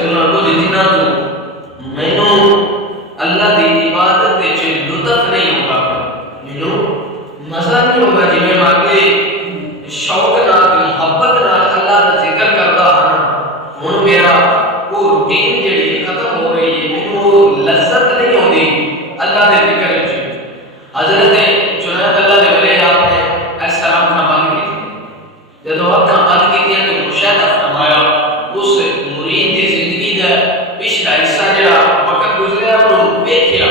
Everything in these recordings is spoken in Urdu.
سکنا کچھ دنوں تو مینوں اللہ دی عبادت وچ لطف نہیں ہوگا، مینوں مزہ نہیں ہوگا، جی میں واقعی شوق نال محبت نال اللہ دا ذکر کردا ہاں، ہن میرا وہ روٹین جڑی ختم ہو رہی ہے، مینوں لذت نہیں ہوندی اللہ دے ذکر وچ۔ حضرت جنید اللہ دے ولی آپ نے اس طرح اپنا بند کی، جدوں اپنا بند کی تو مشاہدہ فرمایا اس مرید دی زندگی دا پچھلا حصہ جڑا وقت گزریا انہوں ویکھیا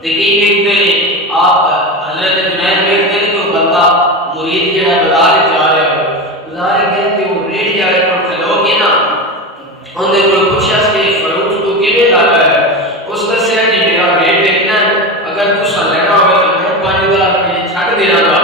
تے کی ویکھدے نے آپ حضرت جنید ویکھدے نے کہ وہ بندہ مرید جڑا بازار جا رہا ہے، بازار گیا تے وہ ریڑھی والے کول کھلو کے نا اندے کول پوچھیا کہ فروخت تو کیویں لا رہا ہے؟ اس دسیا جی میرا ریٹ اتنا ہے، اگر تساں لینا ہوے تو میں 5000 روپے چھڈ دیاں گا۔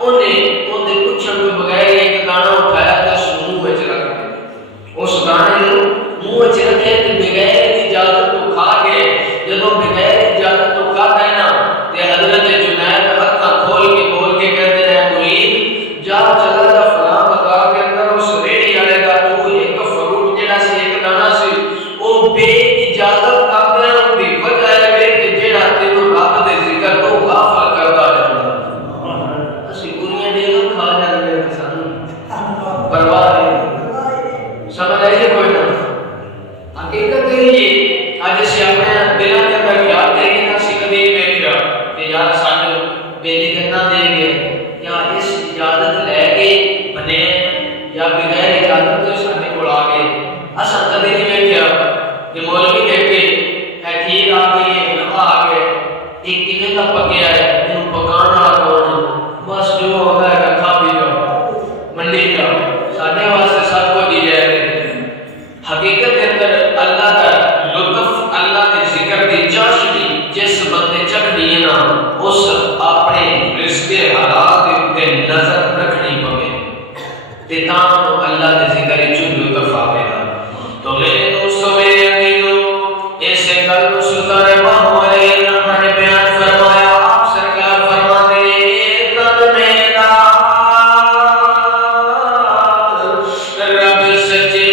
انہیں اندے پوچھن تو بغیر ایک دانہ اٹھایا تے اس منہ وچ رکھ دیا، اس دانے نوں منہ وچ رکھے تے بغیر اجازت تو کھا گئے۔ جدوں بغیر اجازت تو کھاتا ہے نا تے حضرت جنید ہتھاں کھول کے کہتے ہیں مرید جا چلا جا فلاں بازار کے اندر اس ریڑھی والے دا تو ایک فروٹ جڑا سی ایک دانہ سی او بے اجازت کھاتا ہے، او دی وجہ ہے کہ جڑا تینوں رب دے ذکر تو غافل کردا رہندا۔ اسی دنیا دے لوگ کھا جاندے ہیں، سانوں پرواہ نہیں، سمجھ آئی کوئی نہ؟ حقیقت یہ اج اسی اپنے دلوں کے اندر یاد کریں نا، اسی کبھی ویکھیا کہ یار سانوں بیلی کتنا دے گئے، یا اس اجازت لے کے بنے یا بغیر اجازت تو ساڈے کول آ گئے۔ اساں کبھی نہیں ویکھیا کہ مولوی کہہ کے اے کھیر آ گئی ہے، حلوا آ گیا، ایک کنے کا پکیا ہے، اینوں پکان والا کون ہے؟ بس جو ہوتا ہے کھا پی جاؤ، منڈی جاؤ، ساڈے واسطے سب کچھ ہی جائز ہے۔ حقیقت کے اندر اللہ کا لطف، اللہ کے ذکر دی چاشنی جس بندے چکھنی ہے نا اس اپنے رزق حلال تے نظر رکھنی پوے تے تاں اللہ کے ذکر وچ لطف آوے گا۔ تو میرے دوستو میرے عزیزو اس گل نوں سلطان باہو علیہ الرحمہ نے بیان فرمایا، آپ سرکار فرماتے ہیں تن میرا رب سچے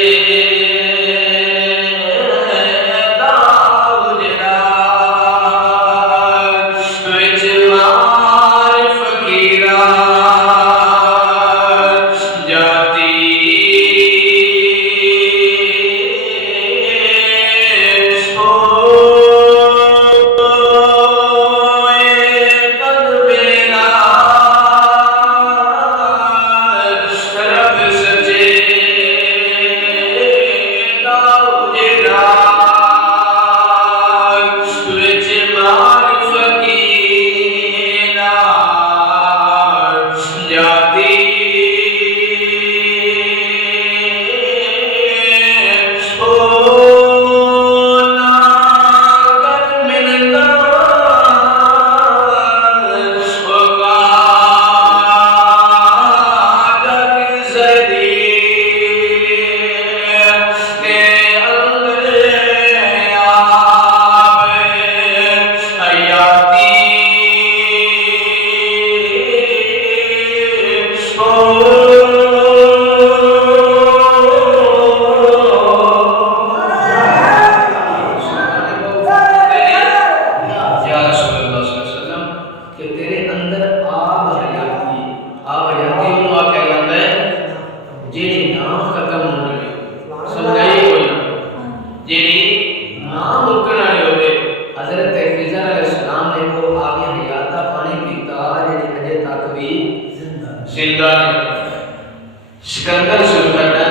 سکندر ذوالقرنین